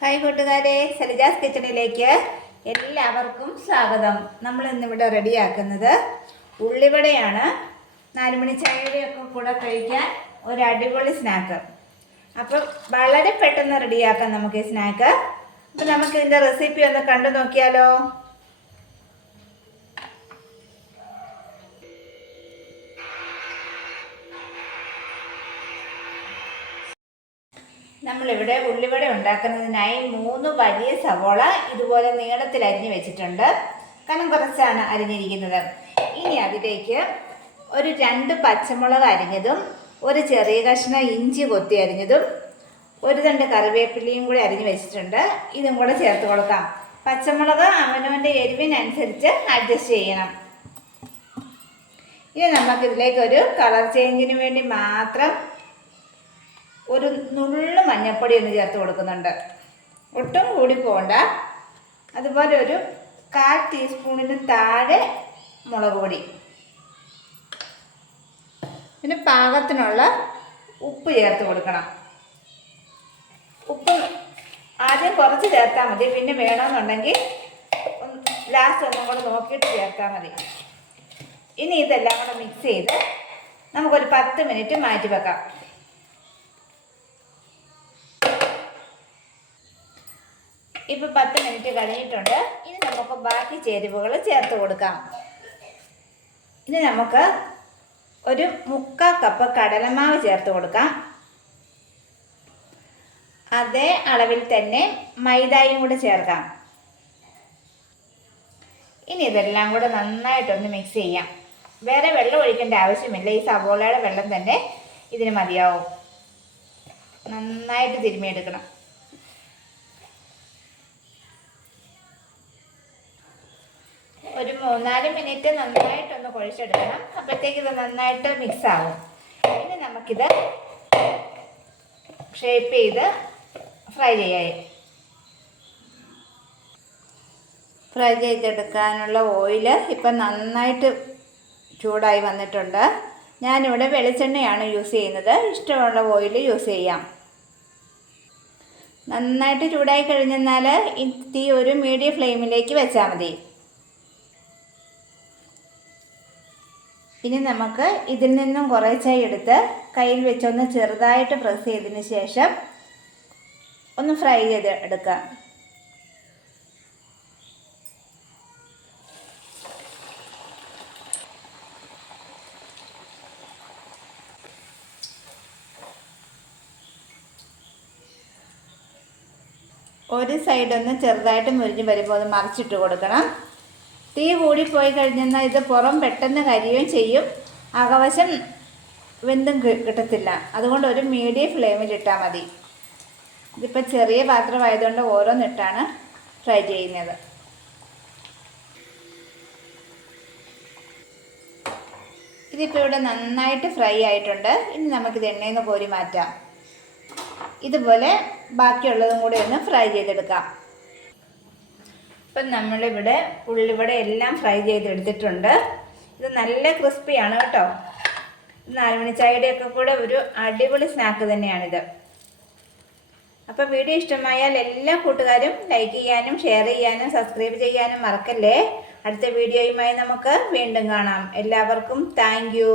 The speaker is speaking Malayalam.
ഹായ് കൂട്ടുകാരെ, സലിജാസ് കിച്ചണിലേക്ക് എല്ലാവർക്കും സ്വാഗതം. നമ്മൾ ഇന്നിവിടെ റെഡിയാക്കുന്നത് ഉള്ളിവടയാണ്. 4 മണി ചായയുടെയൊക്കെ കൂടെ കഴിക്കാൻ ഒരു അടിപൊളി സ്നാക്ക്. അപ്പം വളരെ പെട്ടെന്ന് റെഡിയാക്കാം നമുക്ക് ഈ സ്നാക്ക്. അപ്പം നമുക്ക് ഇതിൻ്റെ റെസിപ്പി ഒന്ന് കണ്ടു നോക്കിയാലോ. നമ്മളിവിടെ ഉള്ളിവട ഉണ്ടാക്കുന്നതിനായി 3 വലിയ സവോള ഇതുപോലെ നീളത്തിൽ അരിഞ്ഞു വെച്ചിട്ടുണ്ട്. കനം കുറച്ചാണ് അരിഞ്ഞിരിക്കുന്നത്. ഇനി അതിലേക്ക് ഒരു 2 പച്ചമുളക് അരിഞ്ഞതും, ഒരു ചെറിയ കഷ്ണം ഇഞ്ചി കൊത്തി അരിഞ്ഞതും, ഒരു തണ്ട് കറിവേപ്പിലയും കൂടി അരിഞ്ഞു വെച്ചിട്ടുണ്ട്. ഇതും കൂടെ ചേർത്ത് കൊടുക്കാം. പച്ചമുളക് അവനവൻ്റെ എരിവിനനുസരിച്ച് അഡ്ജസ്റ്റ് ചെയ്യണം. ഇനി നമുക്കിതിലേക്കൊരു കളർ ചേഞ്ചിന് വേണ്ടി മാത്രം ഒരു നുള്ളു മഞ്ഞൾപ്പൊടി ഒന്ന് ചേർത്ത് കൊടുക്കുന്നുണ്ട്. ഒട്ടും കൂടി പോകണ്ട. അതുപോലെ ഒരു 1/4 ടീസ്പൂണിന് താഴെ മുളക് പൊടി, പിന്നെ പാകത്തിനുള്ള ഉപ്പ് ചേർത്ത് കൊടുക്കണം. ഉപ്പ് ആദ്യം കുറച്ച് ചേർത്താൽ മതി, പിന്നെ വേണമെന്നുണ്ടെങ്കിൽ ലാസ്റ്റ് ഒന്നും കൂടെ നോക്കിയിട്ട് ചേർത്താൽ മതി. ഇനി ഇതെല്ലാം കൂടെ മിക്സ് ചെയ്ത് നമുക്കൊരു 10 മിനിറ്റ് മാറ്റി വെക്കാം. ഇപ്പോൾ 10 മിനിറ്റ് കഴിഞ്ഞിട്ടുണ്ട്. ഇനി നമുക്ക് ബാക്കി ചേരുവകൾ ചേർത്ത് കൊടുക്കാം. ഇനി നമുക്ക് ഒരു 1/4 കപ്പ് കടലമാവ് ചേർത്ത് കൊടുക്കാം. അതേ അളവിൽ തന്നെ മൈദയും കൂടെ ചേർക്കാം. ഇനി ഇതെല്ലാം കൂടെ നന്നായിട്ടൊന്ന് മിക്സ് ചെയ്യാം. വേറെ വെള്ളം ഒഴിക്കേണ്ട ആവശ്യമില്ല. ഈ സവോളയുടെ വെള്ളം തന്നെ ഇതിന് മതിയാവും. നന്നായിട്ട് തിരുമ്മിയെടുക്കണം. ഒരു 3-4 മിനിറ്റ് നന്നായിട്ടൊന്ന് കുഴച്ചെടുക്കണം. അപ്പോഴത്തേക്ക് ഇത് നന്നായിട്ട് മിക്സ് ആവും. ഇനി നമുക്കിത് ഷേപ്പ് ചെയ്ത് ഫ്രൈ ചെയ്തെടുക്കാനുള്ള ഓയിൽ ഇപ്പം നന്നായിട്ട് ചൂടായി വന്നിട്ടുണ്ട്. ഞാനിവിടെ വെളിച്ചെണ്ണയാണ് യൂസ് ചെയ്യുന്നത്. ഇഷ്ടമുള്ള ഓയിൽ യൂസ് ചെയ്യാം. നന്നായിട്ട് ചൂടായി കഴിഞ്ഞെന്നാൽ തീ ഒരു മീഡിയം ഫ്ലെയിമിലേക്ക് വെച്ചാൽ മതി. ഇനി നമുക്ക് ഇതിൽ നിന്നും കുറേശ്ശായി എടുത്ത് കയ്യിൽ വെച്ചൊന്ന് ചെറുതായിട്ട് പ്രസ് ചെയ്തതിന് ശേഷം ഒന്ന് ഫ്രൈ ചെയ്ത് എടുക്കാം. ഒരു സൈഡൊന്ന് ചെറുതായിട്ട് മുരിഞ്ഞ് വരുമ്പോൾ അത് മറിച്ചിട്ട് കൊടുക്കണം. തീ കൂടിപ്പോയി കഴിഞ്ഞാൽ ഇത് പുറം പെട്ടെന്ന് കരിയുകയും ചെയ്യും, അകവശം വെന്തും കിട്ടത്തില്ല. അതുകൊണ്ട് ഒരു മീഡിയം ഫ്ലെയിമിലിട്ടാൽ മതി. ഇതിപ്പോൾ ചെറിയ പാത്രമായതുകൊണ്ട് ഓരോന്നിട്ടാണ് ഫ്രൈ ചെയ്യുന്നത്. ഇതിപ്പോൾ ഇവിടെ നന്നായിട്ട് ഫ്രൈ ആയിട്ടുണ്ട്. ഇനി നമുക്കിത് എണ്ണയിൽ നിന്ന് കോരി മാറ്റാം. ഇതുപോലെ ബാക്കിയുള്ളതും കൂടി ഒന്ന് ഫ്രൈ ചെയ്തെടുക്കാം. ഇപ്പം നമ്മളിവിടെ ഉള്ളിവട എല്ലാം ഫ്രൈ ചെയ്തെടുത്തിട്ടുണ്ട്. ഇത് നല്ല ക്രിസ്പിയാണ് കേട്ടോ. 4 മണി ചായയുടെയൊക്കെ കൂടെ ഒരു അടിപൊളി സ്നാക്ക് തന്നെയാണിത്. അപ്പോൾ വീഡിയോ ഇഷ്ടമായാൽ എല്ലാ കൂട്ടുകാരും ലൈക്ക് ചെയ്യാനും ഷെയർ ചെയ്യാനും സബ്സ്ക്രൈബ് ചെയ്യാനും മറക്കല്ലേ. അടുത്ത വീഡിയോയുമായി നമുക്ക് വീണ്ടും കാണാം. എല്ലാവർക്കും താങ്ക് യു.